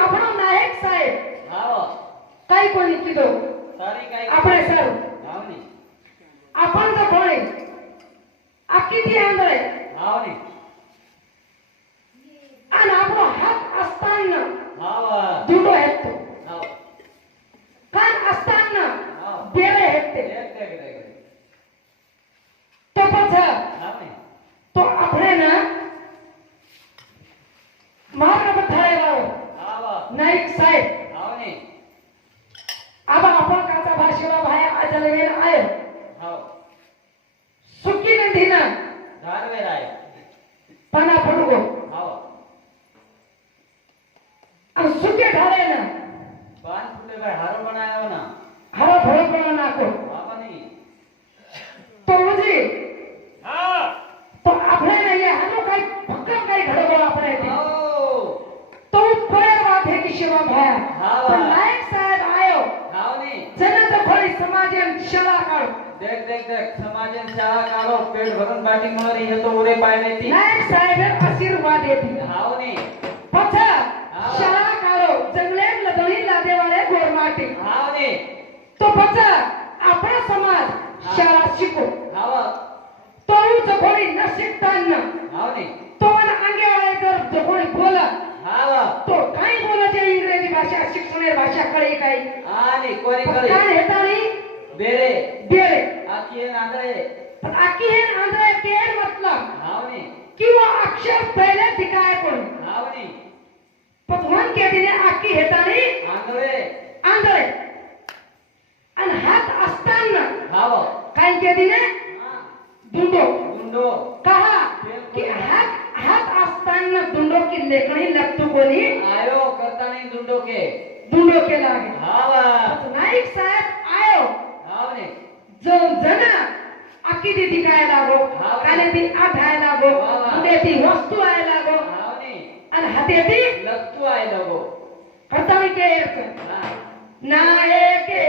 આપણો નાયક સાહેબ. આવો કઈ કોની કીધો? સારી કઈ આપણે સારું. આવની આપણ તો ભણી આખી થી આવની અને આપણો હાથ અસ્તાન આવા હેતો झालेला आहे हो. देख देख देख. समाजन शाळा करो पेट भरून बाटी मार रही है तो उरे पाए नहीं थी नहीं साहेब आशीर्वाद दी हाव नहीं पछ शाळा करो जंगले में लदही लादे वाले लादेवाले गोरमाटी. हाव नहीं तो पछ अपना समाज शाळा शिको हाव. पहले दिखाए को आवरी पकवान के दिने आकी हेतानी आंधळे. आंधळे. आणि हात असताना हाव काय के दिने दुंडो. दुंडो. कहा? की हात हात असताना दुंडो की लेखणी लागतो कोनी आयो करता नाही दुंडो के. दुंडो के लागे हाव नाईक साहेब आयो. हावने जो जना आकी दिदी काय लागो. काने ती आठाय लागो. આવડેથી વસ્તુ આય લાગો અને હાથેથી લખતું આય લાગો કરતા હોય કે ના એ કે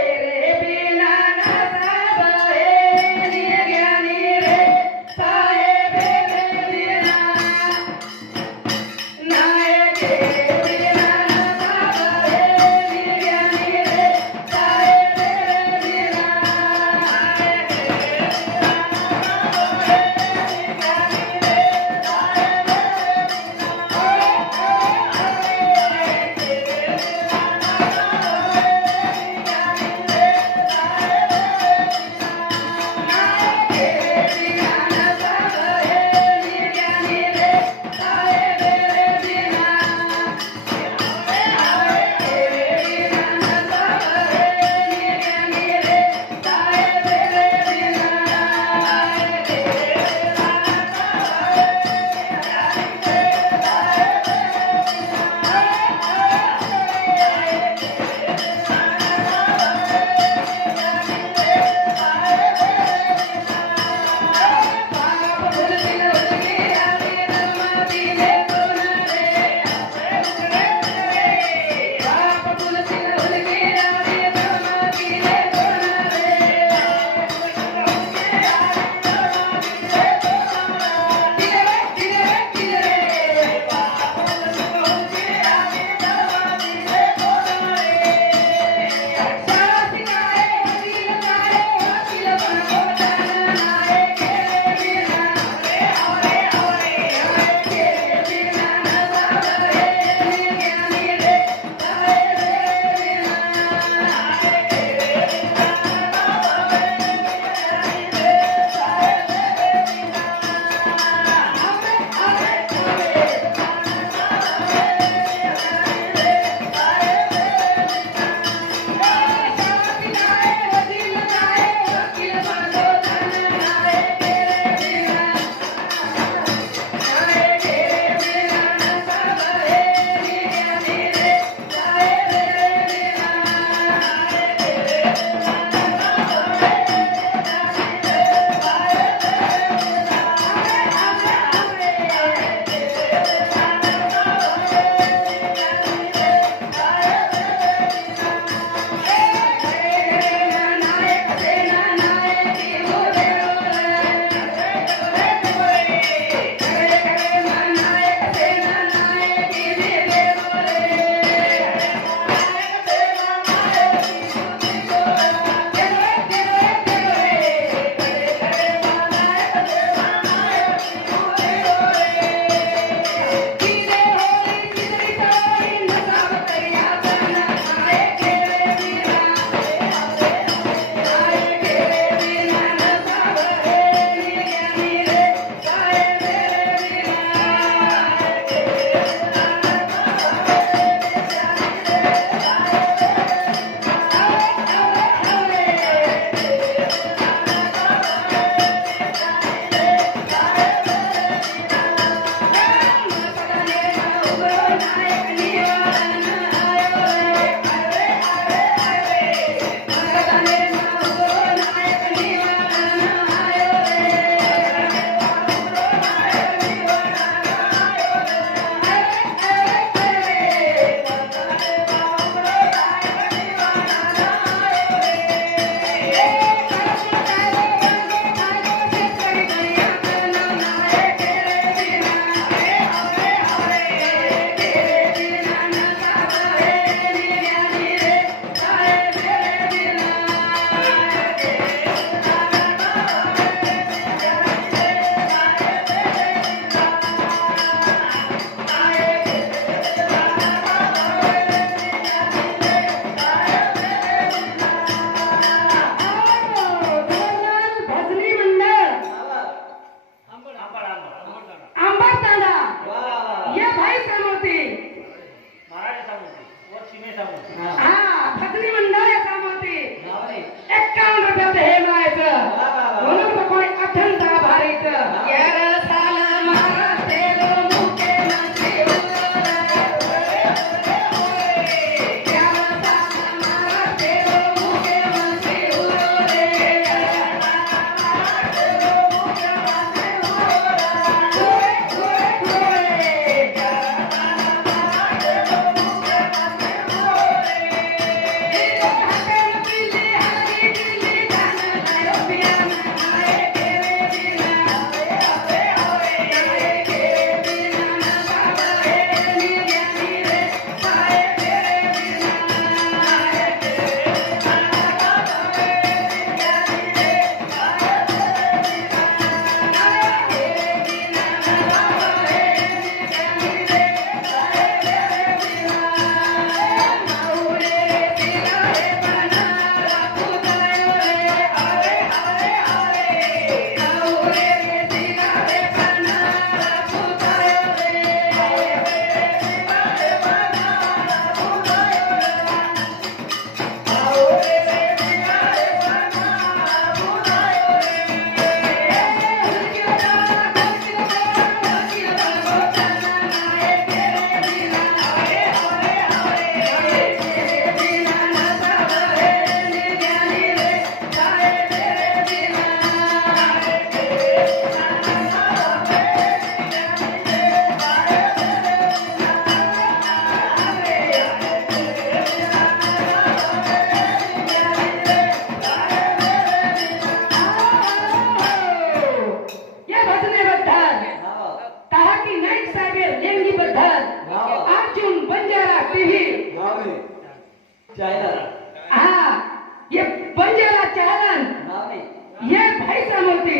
ये भाई समोते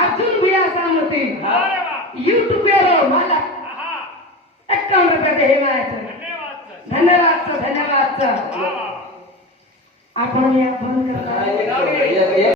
अर्जुन भैया समोते यूट्यूब वर मला एक्कावन्न रुपयाचं हे मायाचं. धन्यवादचं धन्यवादचं आपण या बंद करता.